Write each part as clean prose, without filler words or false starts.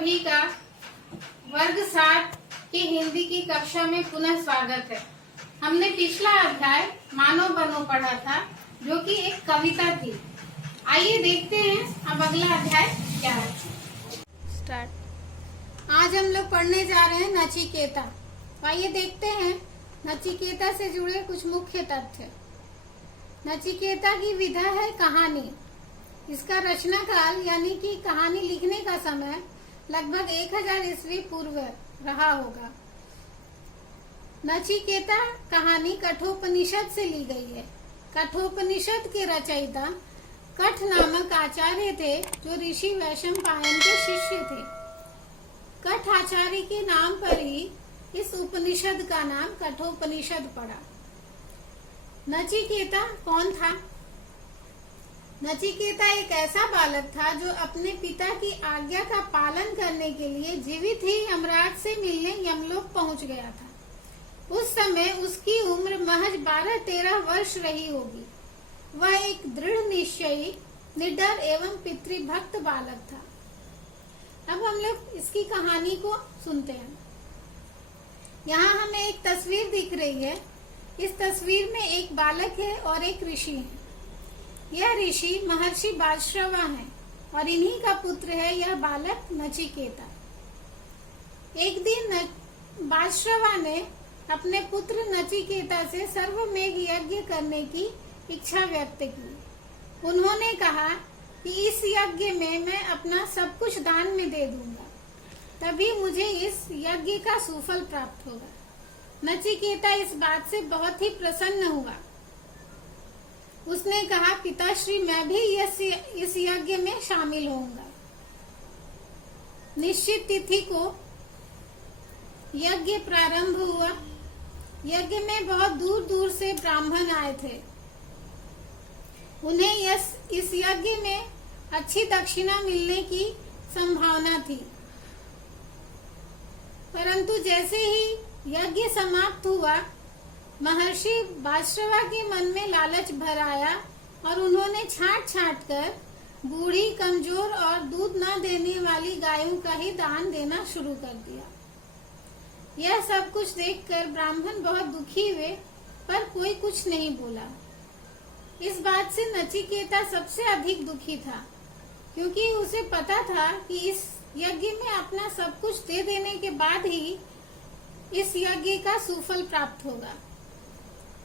सभी का वर्ग 7 की हिंदी की कक्षा में पुनः स्वागत है। हमने पिछला अध्याय मानो बनो पढ़ा था, जो कि एक कविता थी। आइए देखते हैं अब अगला अध्याय क्या है। स्टार्ट। आज हम लोग पढ़ने जा रहे हैं नचिकेता। आइए देखते हैं नचिकेता से जुड़े कुछ मुख्य तथ्य। नचिकेता की विधा है कहानी। इसका रचना काल यानी कि कहानी लिखने का समय लगभग 1000 ईस्वी पूर्व रहा होगा। नचिकेता कहानी कठोपनिषद से ली गई है। कठोपनिषद के रचयिता कठ नामक आचार्य थे, जो ऋषि वैशंपायन के शिष्य थे। कठ आचार्य के नाम पर ही इस उपनिषद का नाम कठोपनिषद पड़ा। नचिकेता कौन था? नचिकेता एक ऐसा बालक था जो अपने पिता की आज्ञा का पालन करने के लिए जीवित ही यमराज से मिलने यमलोक पहुंच गया था। उस समय उसकी उम्र महज 12-13 वर्ष रही होगी। वह एक दृढ़ निश्चयी, निडर एवं पितृभक्त बालक था। अब हम लोग इसकी कहानी को सुनते हैं। यहाँ हमें एक तस्वीर दिख रही है। इस तस्वीर में एक बालक है और एक ऋषि है। यह ऋषि महर्षि बालश्रवा है और इन्हीं का पुत्र है यह बालक नचिकेता। एक दिन बालश्रवा ने अपने पुत्र नचिकेता से सर्वमेघ यज्ञ करने की इच्छा व्यक्त की। उन्होंने कहा कि इस यज्ञ में मैं अपना सब कुछ दान में दे दूंगा, तभी मुझे इस यज्ञ का सुफल प्राप्त होगा। नचिकेता इस बात से बहुत ही प्रसन्न हुआ। उसने कहा, पिताश्री मैं भी इस यज्ञ में शामिल होऊंगा। निश्चित तिथि को यज्ञ प्रारंभ हुआ। यज्ञ में बहुत दूर दूर से ब्राह्मण आए थे। उन्हें इस यज्ञ में अच्छी दक्षिणा मिलने की संभावना थी। परंतु जैसे ही यज्ञ समाप्त हुआ, महर्षि बालश्रवा के मन में लालच भर आया और उन्होंने छांट कर बूढ़ी, कमजोर और दूध न देने वाली गायों का ही दान देना शुरू कर दिया। यह सब कुछ देखकर ब्राह्मण बहुत दुखी हुए, पर कोई कुछ नहीं बोला। इस बात से नचिकेता सबसे अधिक दुखी था, क्योंकि उसे पता था कि इस यज्ञ में अपना सब कुछ दे देने के बाद ही इस यज्ञ का सुफल प्राप्त होगा।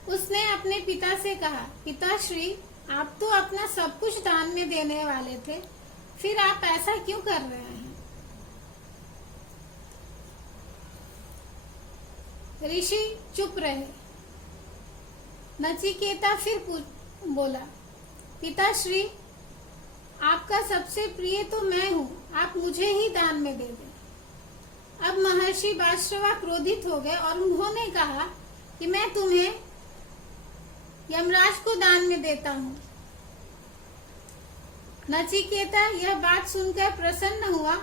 उसने अपने पिता से कहा, पिताश्री आप तो अपना सब कुछ दान में देने वाले थे, फिर आप ऐसा क्यों कर रहे हैं? ऋषि चुप रहे। नचिकेता फिर बोला, पिताश्री आपका सबसे प्रिय तो मैं हूँ, आप मुझे ही दान में दे दें। अब महर्षि बालश्रवा क्रोधित हो गए और उन्होंने कहा कि मैं तुम्हें यमराज को दान में देता हूँ। नचिकेता यह बात सुनकर प्रसन्न हुआ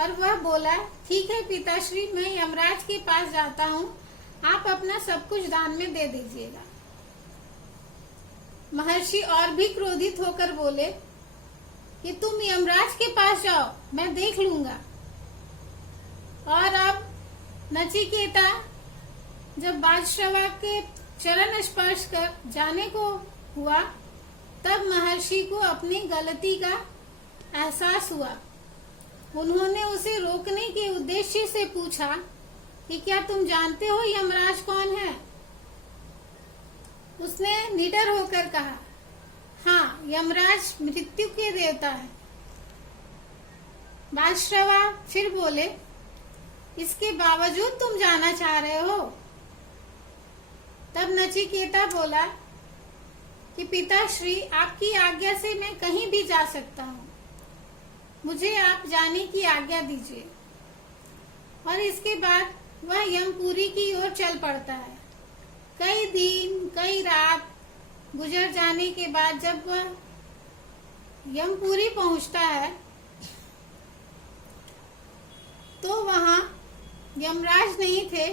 और वह बोला, ठीक है पिताश्री, मैं यमराज के पास जाता हूँ, आप अपना सब कुछ दान में दे दीजिएगा। महर्षि और भी क्रोधित होकर बोले कि तुम यमराज के पास जाओ, मैं देख लूंगा। और अब नचिकेता जब बालश्रवा के चरण स्पर्श कर जाने को हुआ, तब महर्षि को अपनी गलती का एहसास हुआ। उन्होंने उसे रोकने के उद्देश्य से पूछा कि क्या तुम जानते हो यमराज कौन है? उसने निडर होकर कहा, हाँ, यमराज मृत्यु के देवता है। बालश्रवा फिर बोले, इसके बावजूद तुम जाना चाह रहे हो? तब नचिकेता बोला कि पिताश्री आपकी आज्ञा से मैं कहीं भी जा सकता हूँ, मुझे आप जाने की आज्ञा दीजिए। और इसके बाद वह यमपुरी की ओर चल पड़ता है। कई दिन कई रात गुजर जाने के बाद जब वह यमपुरी पहुंचता है, तो वहां यमराज नहीं थे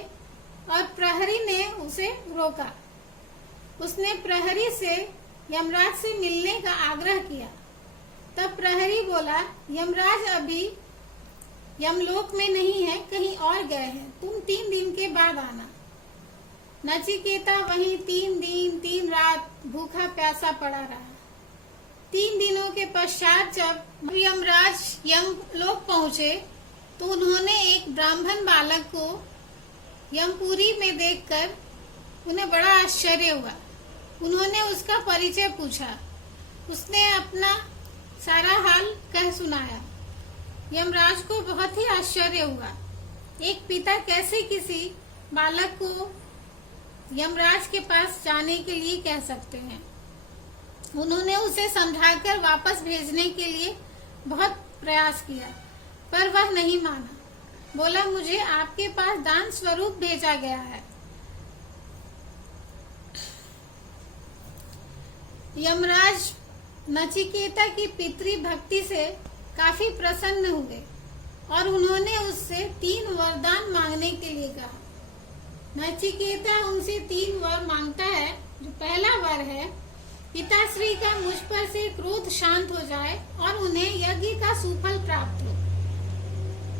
और प्रहरी ने उसे रोका। उसने प्रहरी से यमराज से मिलने का आग्रह किया। तब प्रहरी बोला, यमराज अभी यमलोक में नहीं है, कहीं और गए हैं। तुम 3 दिन के बाद आना। नचिकेता वहीं 3 दिन 3 रात भूखा प्यासा पड़ा रहा। 3 दिनों के पश्चात जब यमराज यमलोक पहुंचे तो उन्होंने एक ब्राह्मण बालक को यमपुरी में देखकर उन्हें बड़ा आश्चर्य हुआ। उन्होंने उसका परिचय पूछा। उसने अपना सारा हाल कह सुनाया। यमराज को बहुत ही आश्चर्य हुआ। एक पिता कैसे किसी बालक को यमराज के पास जाने के लिए कह सकते हैं। उन्होंने उसे समझाकर वापस भेजने के लिए बहुत प्रयास किया, पर वह नहीं माना। बोला, मुझे आपके पास दान स्वरूप भेजा गया है। यमराज नचिकेता की पितृ भक्ति से काफी प्रसन्न हुए और उन्होंने उससे 3 वरदान मांगने के लिए कहा। नचिकेता उनसे 3 वर मांगता है। जो पहला वर है, पिताश्री का मुझ पर से क्रोध शांत हो जाए और उन्हें यज्ञ का सुफल प्राप्त हो।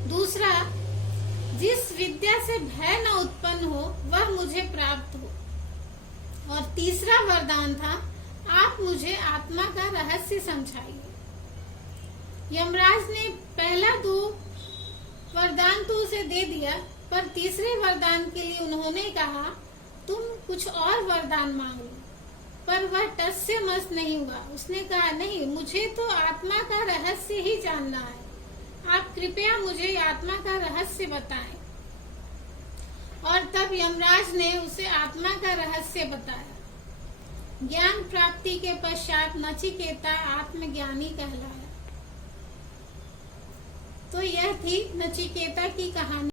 दूसरा, जिस विद्या से भय न उत्पन्न हो वह मुझे प्राप्त हो। और तीसरा वरदान था, आप मुझे आत्मा का रहस्य समझाइए। यमराज ने पहला 2 वरदान तो उसे दे दिया, पर तीसरे वरदान के लिए उन्होंने कहा, तुम कुछ और वरदान मांग लो। पर वह टस से मस नहीं हुआ। उसने कहा, नहीं, मुझे तो आत्मा का रहस्य ही जानना है। आप कृपया मुझे आत्मा का रहस्य बताएं। और तब यमराज ने उसे आत्मा का रहस्य बताया। ज्ञान प्राप्ति के पश्चात नचिकेता आत्मज्ञानी कहलाया। तो यह थी नचिकेता की कहानी।